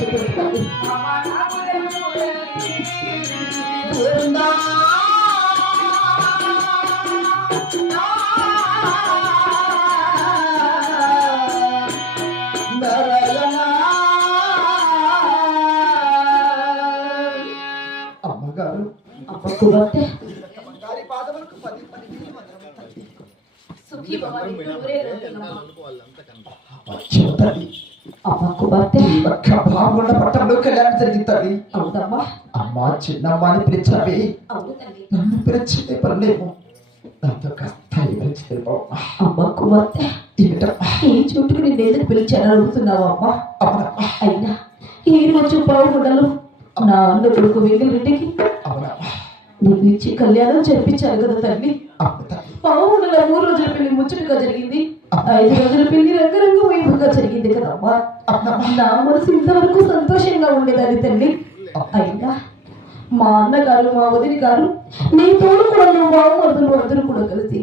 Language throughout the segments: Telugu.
పిలుచుకుంటుంది. అమ్మగారు కుమార్తె గారి పాదములకు 10 సుఖీ భవాని గురే రోగులమ్మ. చెబుతాది అమ్మ కుమార్తె భాగొండ పట్టణంలో కళ్యాణం జరిగింది. అవునమ్మా. అమ్మ చిన్నమ్మ అని పిలిచావే, అవును తల్లి. నన్ను పిలిచిందే పర్లేము, నాతో కాస్త పిలిచింది బావమ్మ. అమ్మ కుమార్తె ఏమిటమ్మా ఈ చోటుకు నేను ఎందుకు పిలిచాను అడుగుతున్నావా అమ్మా? అవునమ్మా అయినా ఈ రోజు పావుగొండలు నా అన్న కొడుకు వెంగళరెడ్డికి అవునమ్మా నీకు ఇచ్చి కళ్యాణం జరిపించారు కదా తల్లి. అవును తల్లి. పావుగొండల 3 రోజుల పెళ్లి ముచ్చటగా జరిగింది, 5 రోజుల పెళ్లి రంగరంగ వైభవంగా జరిగింది కదమ్మా. నా మనసు ఇంతవరకు సంతోషంగా ఉండేదాన్ని తల్లి. అయినా మా అన్నగారు మా వదిన గారు నీ తోడు కూడా బావమరుదులు అందరూ కూడా కలిసి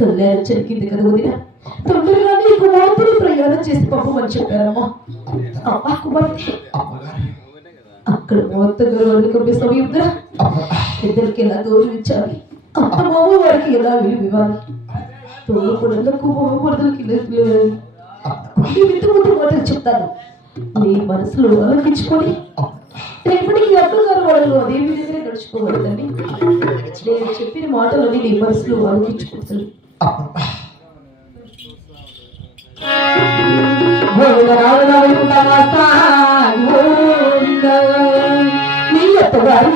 కళ్యాణం జరిగింది కదా వదిన. తొందరగా నీకు మాత్రం ప్రయాణం చేసి పంపమని చెప్పారమ్మా. అమ్మా కుమార్తె అక్కడ మొత్తం సమయంలో ఇద్దరికి ఎలా గౌరవించాలి, అత్త మామ వారికి ఎలా విలువ ఇవ్వాలి, తోడుకులకు మరుదులకి ముందు మాటలు చెప్తాను. నీ మనసులో ఆలోచించుకొని రేపటికి అత్తగారు వాళ్ళు అదే విధంగా నడుచుకోగలదండి. నేను చెప్పిన మాటలని నీ మనసులో ఆలోచించుకుంటాను. నీ అత్తగారు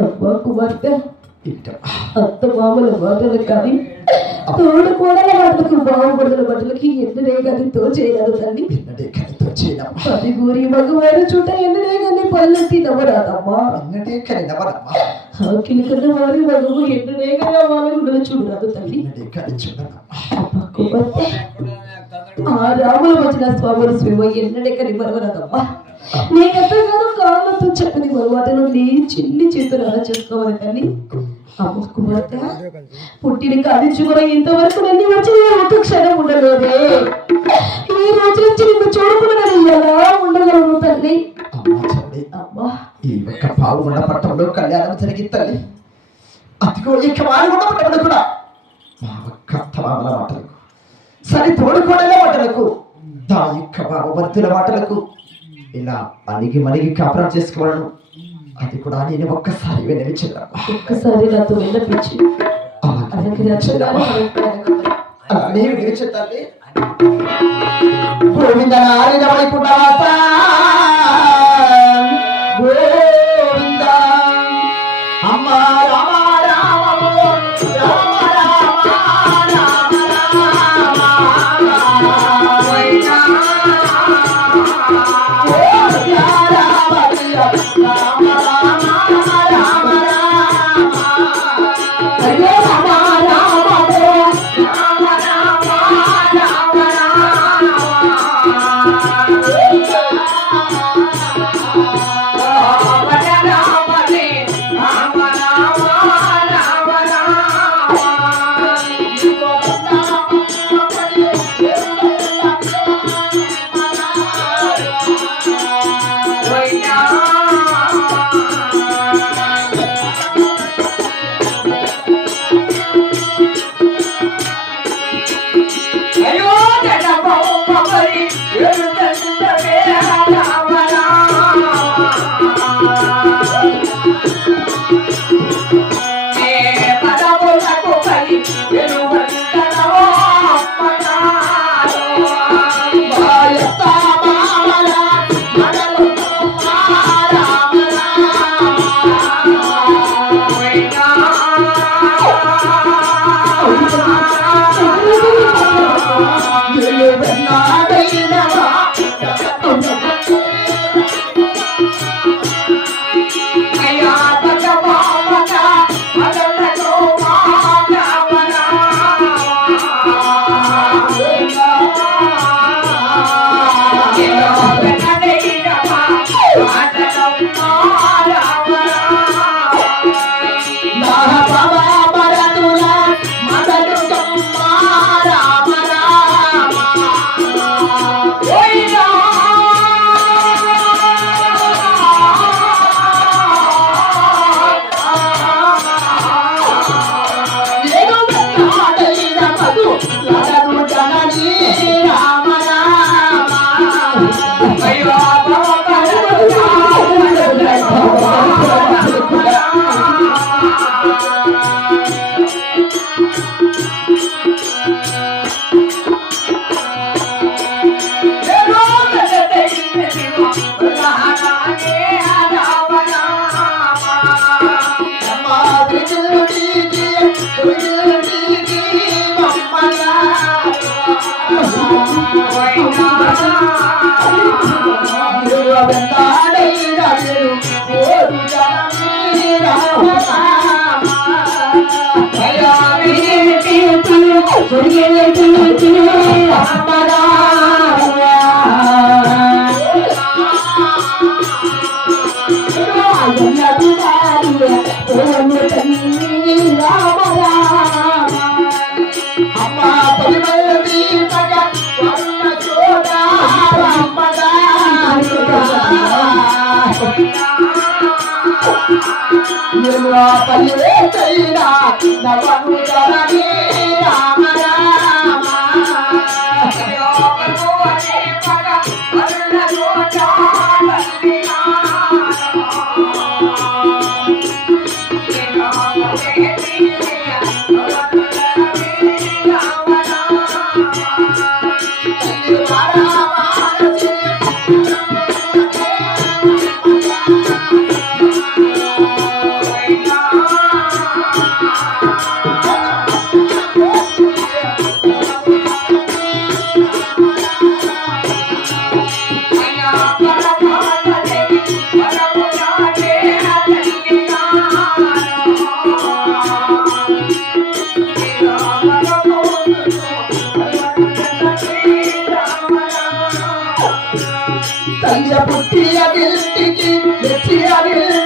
అమ్మా కుమార్తె ఏంటమ్మా అత్త మామల మాటలు కానీ తోడు కోడల మాటలకు బాగుపడుతున్న మాటలకి ఎన్నడే కానీ తోచేయరాదు తల్లి. ఎన్నడే కానీ తోచేయనమ్మా. పది గూరి మగవారు చూట ఎన్నడే కానీ పల్లెత్తి నవ్వరాదమ్మా. ఎన్నడే కానీ నవ్వనమ్మా. ఆకిలి కన్నా వారి మగవు ఎన్నడే కానీ వాళ్ళ గుండెలు చూడరాదు తల్లి. ఎన్నడే కానీ చూడనమ్మా. అమ్మా కుమార్తె ఆ రాముల వచ్చిన స్వామి స్వేమ ఎన్నడే కానీ మరవరాదమ్మా. నీ గతగాను కాళ్ళతో చెప్పని మరువాటను నీ చిన్ని చేతులు అలా చేసుకోవాలి తల్లి. అమ్మ కుమార్తె పుట్టిన కాదించి కూడా ఇంతవరకు నన్ను వచ్చి ఒక క్షణం ఉండలేదే. ఈ రోజు నుంచి నిన్ను చూడకుండా ఎలా ఉండగలను తల్లి. అమ్మా చల్లి అమ్మా ఈ ఒక్క పాల్గొండ పట్టణంలో కళ్యాణం జరిగింది తల్లి. అదిగో ఇక పాల్గొండ పట్టణంలో కూడా మా ఒక్క అత్తమామల మాటలకు సరి తోడుకోడల మాటలకు దా యొక్క బాబవర్తుల మాటలకు ఇలా అలిగి మలిగి కాపురం చేసుకోవడం అది కూడా నేను ఒక్కసారి వినిపించదమ్మా. ఒక్కసారి నాతో విన్నపించి అలానే వినిపించాలి. గోవింద నారాయణ వైకుంఠవాస గోవింద అమ్మ రామ రామ రామ రామ పుట్టి అనింటికి తెచ్చి అనిల్